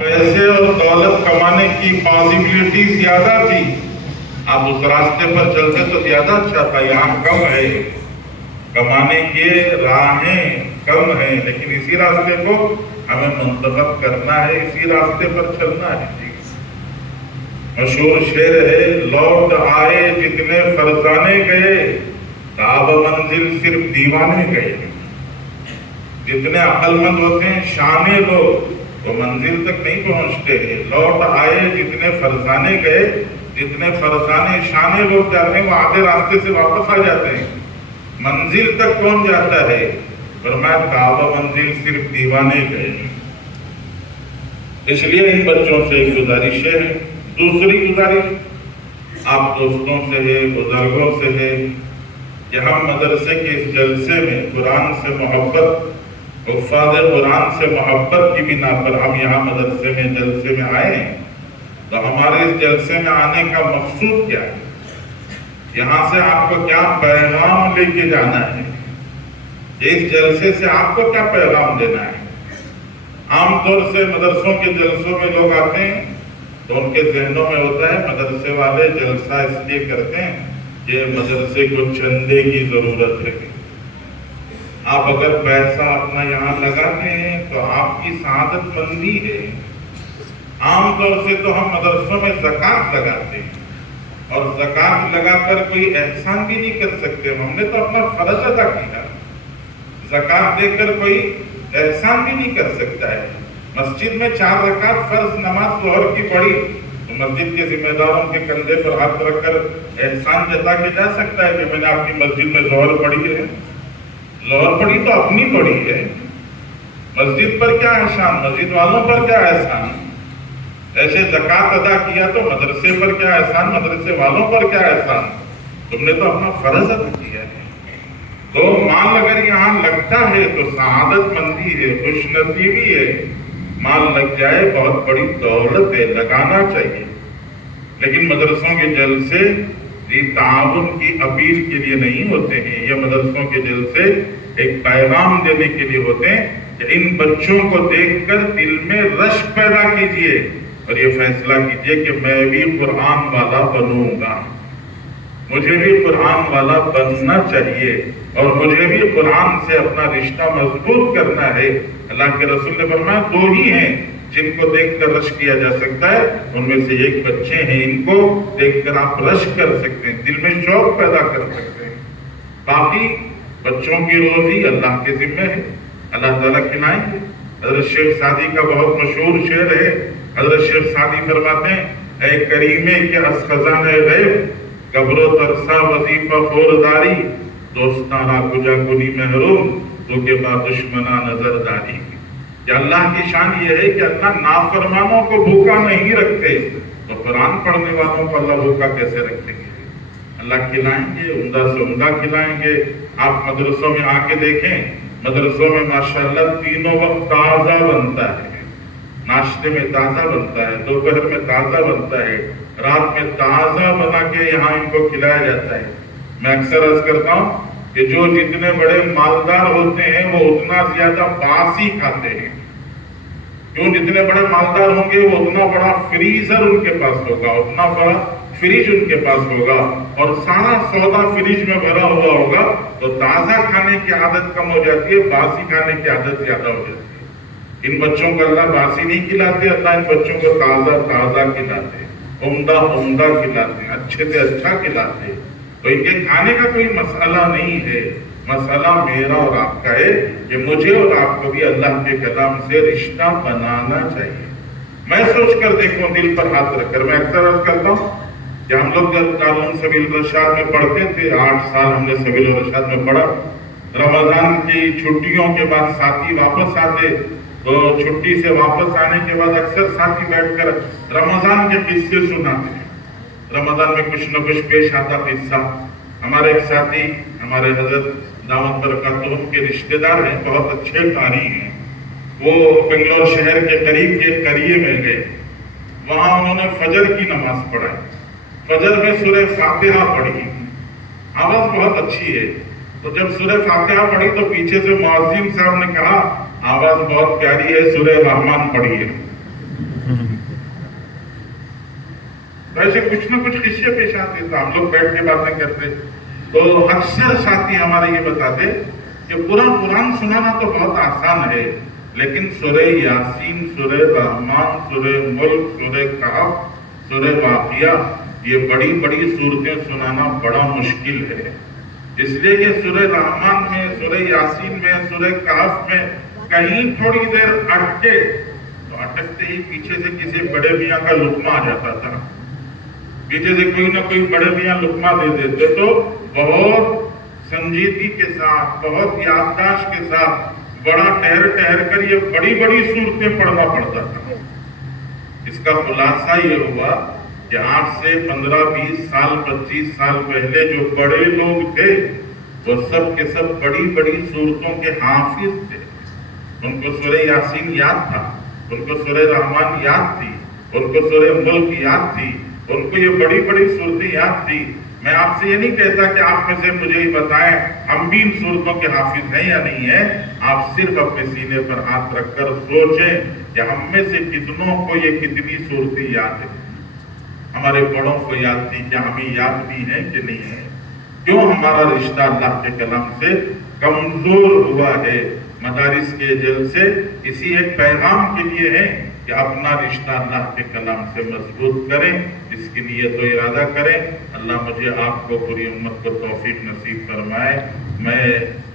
पैसे और दौलत कमाने की पॉसिबिलिटी ज्यादा थी, आप उस रास्ते पर चलते तो ज्यादा अच्छा था। यहाँ कम है, कमाने के राहें कम है, लेकिन इसी रास्ते को हमें मुंतखब करना है, इसी रास्ते पर चलना है। मशहूर शेर है, लौट आए जितने फरजाने गए, ताब मंजिल सिर्फ दीवाने गए। जितने अक्लमंद होते हैं, शाने लोग, वो मंजिल तक नहीं पहुंचते हैं। लौट आए जितने फरजाने गए, जितने फरजाने शाने लोग जाते हैं वो आधे रास्ते से वापस आ जाते हैं, मंजिल तक कौन जाता है? फरमाया ताब मंजिल सिर्फ दीवाने गए। इसलिए इन बच्चों से एक गुजारिश है। दूसरी गुजारिश आप दोस्तों से है, बुजुर्गों से है कि हम मदरसे के इस जलसे में कुरान से मोहब्बत, हुफ्फाज़ कुरान से मोहब्बत की बिना पर हम यहाँ मदरसे में जलसे में आए हैं। तो हमारे इस जलसे में आने का मकसूद क्या है? यहाँ से आपको क्या पैगाम लेके जाना है? इस जलसे से आपको क्या पैगाम देना है? आमतौर से मदरसों के जलसों में लोग आते हैं तो उनके जहनों में होता है मदरसे वाले जलसा इसलिए करते हैं कि मदरसे को चंदे की जरूरत है। आप अगर पैसा अपना यहाँ लगाते हैं तो आपकी सआदत मंदी है। आमतौर से तो हम मदरसों में ज़कात लगाते हैं, और ज़कात लगाकर कोई एहसान भी नहीं कर सकते। हमने तो अपना फर्ज अदा किया, ज़कात देकर कोई एहसान भी नहीं कर सकता है। मस्जिद में 4 रकात फर्ज नमाज ज़ोहर की पढ़ी तो मस्जिद के जिम्मेदारों के कंधे पर हाथ रखकर एहसान जता के जा सकता है कि मैंने आपकी मस्जिद में ज़ोहर पढ़ी है। ज़ोहर पढ़ी तो अपनी पढ़ी है, मस्जिद पर क्या एहसान, मस्जिद वालों पर क्या एहसान। ऐसे ज़कात अदा किया तो मदरसे पर क्या एहसान, मदरसे वालों पर क्या एहसान। तुमने तो अपना फर्ज अदा किया है। तो माल अगर यहाँ लगता है तो सआदत मंदी है, खुशनसीबी है। माल लग जाए बहुत बड़ी दौलत है, लगाना चाहिए। लेकिन मदरसों के जलसे ये ताउन की अपील के लिए नहीं होते हैं, ये मदरसों के जलसे एक पैगाम देने के लिए होते हैं कि इन बच्चों को देखकर दिल में रश्क पैदा कीजिए और ये फैसला कीजिए कि मैं भी कुरान वाला बनूंगा, मुझे भी कुरान वाला बनना चाहिए और मुझे भी कुरान से अपना रिश्ता मजबूत करना है। अल्लाह के रसूल ने फरमाया 2 ही हैं जिनको देखकर रश्क किया जा सकता है, उनमें से एक बच्चे हैं, इनको देखकर आप रश्क कर सकते हैं, दिल में शौक पैदा कर सकते हैं। बाकी बच्चों की रोजी अल्लाह के जिम्मे है, अल्लाह ताला खिलाएंगे। हजरत शेख सादी का बहुत मशहूर शेर है। हजरत शेख सादी फरमाते हैं, ऐ करीमे के खजाने गैब, कब्रो तरसा वजीफा फोरदारी, दोस्ताना कुजा कुनी महरूम, तो के बाद दुश्मना नजरदारी। कि अल्लाह की शान ये है कि अल्लाह नाफरमानों को भूखा नहीं रखते, तो कुरान पढ़ने वालों को अल्लाह भूखा कैसे रखेंगे? अल्लाह खिलाएंगे, उम्दा से उम्दा खिलाएंगे। आप मदरसों में आके देखें, मदरसों में माशाअल्लाह तीनों वक्त ताज़ा बनता है। नाश्ते में ताज़ा बनता है, दोपहर में ताज़ा बनता है, रात में ताज़ा बना के यहाँ इनको खिलाया जाता है। मैं अक्सर अर्ज करता हूँ कि जो जितने बड़े मालदार होते हैं वो उतना ज्यादा बासी खाते हैं। क्यों? जितने बड़े मालदार होंगे वो उतना बड़ा फ्रीजर उनके पास होगा, उतना बड़ा फ्रिज उनके पास होगा और सारा सौदा फ्रिज में भरा हुआ होगा, तो ताज़ा खाने की आदत कम हो जाती है, बासी खाने की आदत ज्यादा हो जाती है। इन बच्चों को अल्लाह बासी नहीं खिलाते, अल्लाह इन बच्चों को ताज़ा ताज़ा खिलाते, उम्दा उम्दा खिलाते, अच्छे से अच्छा खिलाते। तो इनके खाने का कोई मसला नहीं है, मसला मेरा और आपका है कि मुझे और आपको भी अल्लाह के कलाम से रिश्ता बनाना चाहिए। मैं सोच कर देखूं, दिल पर हाथ रखकर, मैं अक्सर अर्ज करता हूँ कि हम लोग जब दारुल सबील रशाद में पढ़ते थे, 8 साल हमने सबील रशाद में पढ़ा। रमजान की छुट्टियों के बाद साथी वापस आते, तो छुट्टी से वापस आने के बाद अक्सर साथी बैठकर रमजान के किस्से सुनाते। रमजान में कुछ न कुछ पेश आता किस्सा। हमारे एक साथी हमारे हजरत दावत बरकातुहू के रिश्तेदार हैं, बहुत अच्छे कारी हैं। वो बेंगलोर शहर के करीब के करिए में गए, वहाँ उन्होंने फजर की नमाज पढ़ाई। फजर में सूरह फातिहा पढ़ी, आवाज बहुत अच्छी है। तो जब सूरह फातिहा पढ़ी तो पीछे से मुअज्जिन साहब ने कहा, आवाज बहुत प्यारी है, सूरह रहमान पढ़ी है। वैसे कुछ न कुछ किस्से पेश आते तो हम लोग बैठ के बातें करते, तो अक्सर साथी हमारे ये बताते कि पूरा कुरान सुनाना तो बहुत आसान है, लेकिन सूरह यासीन, सूरह रहमान, सूरह मुल्क, सूरह कहफ, सूरह वाक़िया, ये बड़ी बड़ी सूरतें सुनाना बड़ा मुश्किल है। इसलिए ये सूरह रहमान में, सूरह यासीन में, सूरह कहफ में कहीं थोड़ी देर अटके तो अटकते ही पीछे से किसी बड़े मियाँ का लुकमा आ जाता था, पीछे से कोई ना कोई बड़े मियाँ लुकमा दे देते, तो बहुत संजीदगी के साथ, बहुत याददाश्त के साथ, बड़ा ठहर ठहर कर ये बड़ी बड़ी सूरतें पढ़ना पड़ता था। इसका खुलासा ये हुआ कि आज से 15-20 साल, 25 साल पहले जो बड़े लोग थे वो सब के सब बड़ी बड़ी सूरतों के हाफिज थे। उनको सूरह यासीन याद था, उनको सूरह रहमान याद थी, उनको सूरह मुल्क याद थी, उनको ये बड़ी बड़ी सूरतें याद थी। मैं आपसे ये नहीं कहता कि आप में से मुझे ही बताएं हम भी इन सूरतों के हाफिज हैं या नहीं है। आप सिर्फ अपने सीने पर हाथ रखकर सोचें कि हम में से कितनों को ये कितनी सूरतें याद है। हमारे बड़ों को याद थी, क्या हमें याद भी है कि नहीं है? क्यों हमारा रिश्ता अल्लाह के कलाम से कमजोर हुआ है? मदारिस के जलसे इसी एक पैगाम के लिए है कि अपना रिश्ता अल्लाह के कलाम से मजबूत करें, इसकी नीयत और इरादा करें। अल्लाह मुझे आपको पूरी उम्मत को तौफीक नसीब फरमाए। मैं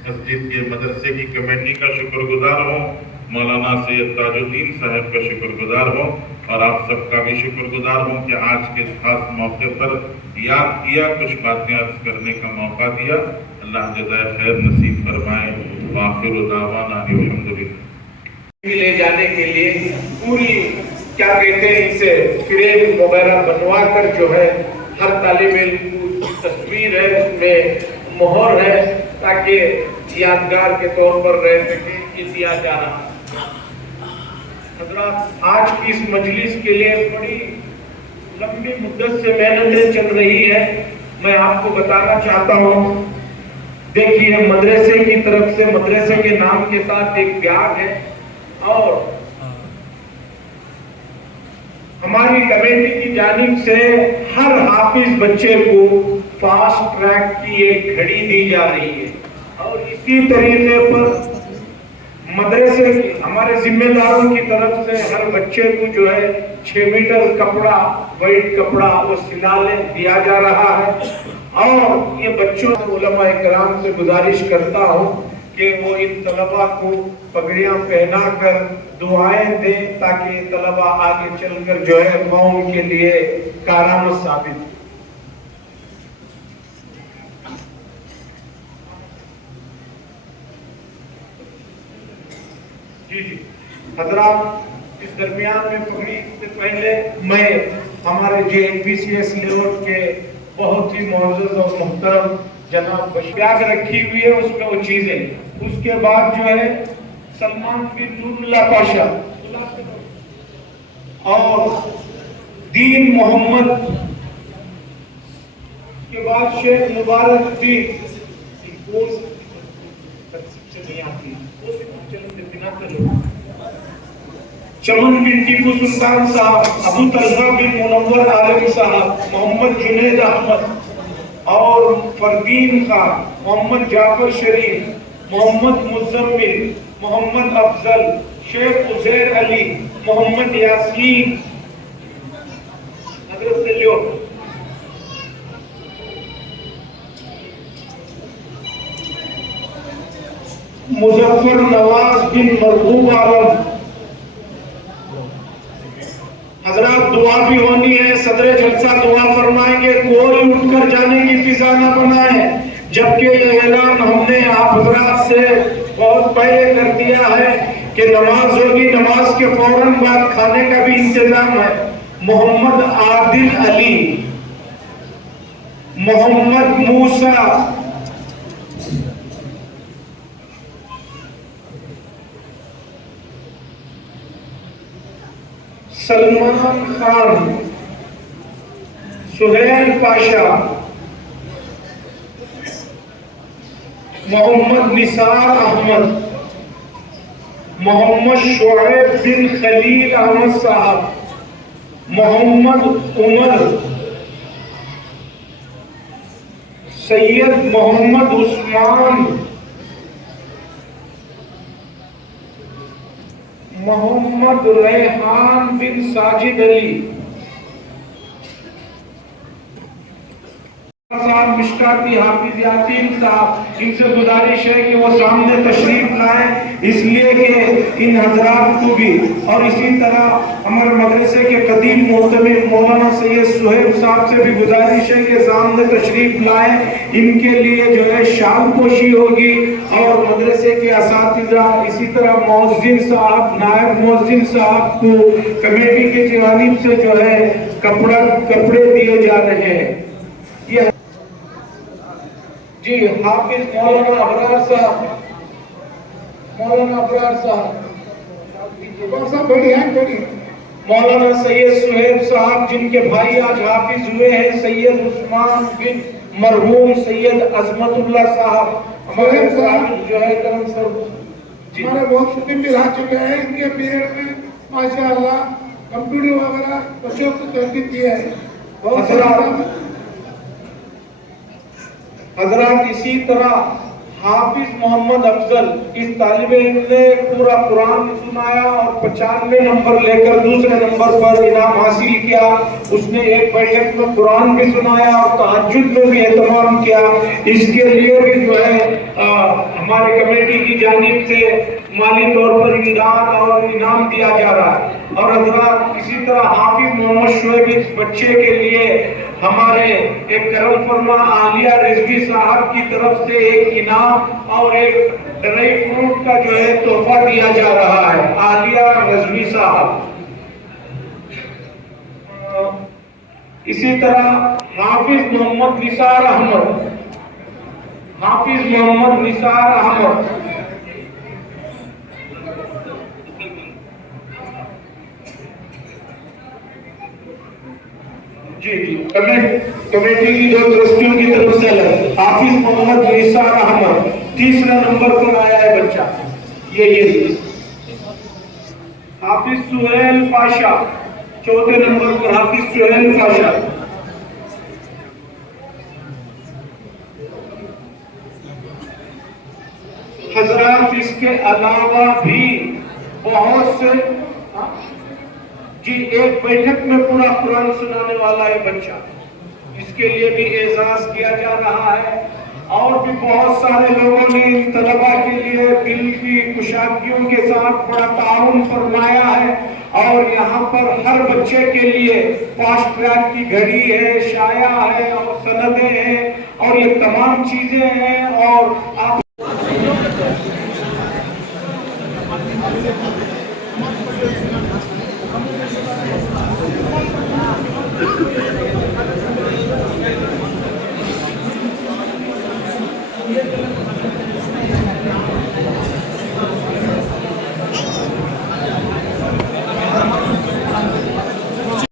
मस्जिद के मदरसे की कमेटी का शुक्रगुजार हूँ, मौलाना सैयद ताजुद्दीन साहब का शुक्रगुजार हूँ और आप सबका भी शुक्रगुजार हूँ कि आज के इस खास मौके पर याद किया, कुछ बातें अर्ज करने का मौका दिया। अल्लाह जज़ाए खैर नसीब फरमाए। वाखिर दावाना अल्हम्दुलिल्लाह। ले जाने के लिए पूरी क्या कहते हैं इसे फ्रेम वगैरह बनवा कर जो है हर तालिब इल्म की तस्वीर है, उसमें मोहर है, ताकि यादगार के तौर पर रह सके, ये दिया जा रहा। हज़रात, आज की इस मजलिस के लिए बड़ी लंबी मुद्दत से मेहनतें चल रही है। मैं आपको बताना चाहता हूँ, देखिए मदरसे की तरफ से, मदरसे के नाम के साथ एक बैग है और हमारी कमेटी की जानिब से हर हाफिज बच्चे को फास्ट ट्रैक की एक घड़ी दी जा रही है और इसी तरीके पर मदरसे हमारे जिम्मेदारों की तरफ से हर बच्चे को जो है 6 मीटर कपड़ा, वाइट कपड़ा वो सिलाने दिया जा रहा है। और ये बच्चों से उलमा इकराम से गुजारिश करता हूँ कि वो इन तलबा को पगड़ियाँ पहना कर दुआएं दें, ताकि तलबा आगे चलकर जो है कौम के लिए कारआमद साबित हो। जी हजरात, इस दरमियान में पगड़ी से पहले मैं हमारे JNPCS लेवल के बहुत ही मौजूद और मुहतरम जनाब बैग रखी हुई है, उसमें वो चीजें, उसके बाद जो है सलमान बिन नूरुल्लाह पाशा और दीन मोहम्मद के बाद शेख मुबारक उद्दीन, चमन बिन टीपू सुल्तान साहब, अबू तलहा बिन मुनव्वर आलम साहब, मोहम्मद जुनैद अहमद और फरदीन खान, मोहम्मद जाफर शरीफ, मोहम्मद मुजम्मिल, मोहम्मद अफजल, शेख उजैर अली, मोहम्मद यासीन, हजरत से लो मुजफ्फर नवाज बिन मरहूम आलम। हजरात, दुआ भी होनी है, सदर जलसा दुआ फरमाएंगे, कोई उठकर जाने की फिजा न बनाए, जबकि ये ऐलान हमने आप हजरात से बहुत पहले कर दिया है कि नमाज होगी, नमाज के फौरन बाद खाने का भी इंतजाम है। मोहम्मद आदिल अली, मोहम्मद मूसा, सलमान खान, सुहेल पाशा, मोहम्मद निसार अहमद, मोहम्मद शुएब बिन खलील अहमद साहब, मोहम्मद उमर, सैयद मोहम्मद उस्मान, मोहम्मद रेहान बिन साजिद अली, साहब मिशकाती हाफिज यासीन साहब, इनसे गुजारिश है कि वो सामने तशरीफ लाएं, इसलिए कि इन हजरात को भी, और इसी तरह हमारे मदरसे के कदीम मोहतमिम मौलाना सैयद सुहेब साहब से भी गुजारिश है कि सामने तशरीफ लाएं। इनके लिए जो है शाल पोशी होगी, और मदरसे के असातिज़ा, इसी तरह मौज़िन साहब, नायब मौज़िन साहब को कमेटी की जानिब से जो है कपड़े दिए जा रहे हैं। ये जी हाफिज मौलाना अबरार साहब, मौलाना अबरार साहब, मौलाना सैयद सुहेब साहब, जिनके भाई आज हाफिज हुए हैं, सैयद उस्मान बिन मरहूम सैयद अजमतुल्लाह साहब, हमारे जो है करम सर हमारे बहुत शुक्रिया भी रह चुके हैं। इनके पीरियड में माशाअल्लाह कंप्यूटर वगैरह बच्चों को तरबियत दी है। बहुत हजरात, इसी तरह हाफिज मोहम्मद अफजल, इस तालिब इल्म ने पूरा कुरान सुनाया और 95 नंबर लेकर दूसरे नंबर पर इनाम हासिल किया। उसने एक बैठक में कुरान भी सुनाया और तहज्जुद में भी एहतमाम किया। इसके लिए भी जो है हमारे कमेटी की जानिब से माली तौर पर इमदाद और इनाम दिया जा रहा है। और हजरात, इसी तरह हाफिज मोहम्मद शुएब, इस बच्चे के लिए हमारे एक करम फरमा आलिया रिजवी साहब की तरफ से एक इनाम और एक ड्राई फ्रूट का जो है तोहफा दिया जा रहा है। आलिया रिजवी साहब, इसी तरह हाफिज मोहम्मद निसार अहमद, हाफिज मोहम्मद निसार अहमद, जी कमेटी की जो ट्रस्टियों की तरफ से हाफिज मोहम्मद निसार अहमद, तीसरे नंबर पर आया है बच्चा। ये हाफिज सुहेल पाशा, चौथे नंबर पर हाफिज सुहेल पाशा। हजरात, इसके अलावा भी बहुत से जी एक बैठक में पूरा कुरान सुनाने वाला है बच्चा, इसके लिए भी एजाज किया जा रहा है। और भी बहुत सारे लोगों ने इन तलबा के लिए दिल की कुशादगियों के साथ बड़ा ताउन फरमाया है। और यहाँ पर हर बच्चे के लिए फास्ट ट्रैक की घड़ी है, शाया है और सनदें हैं, और ये तमाम चीजें हैं। और आप Thank you.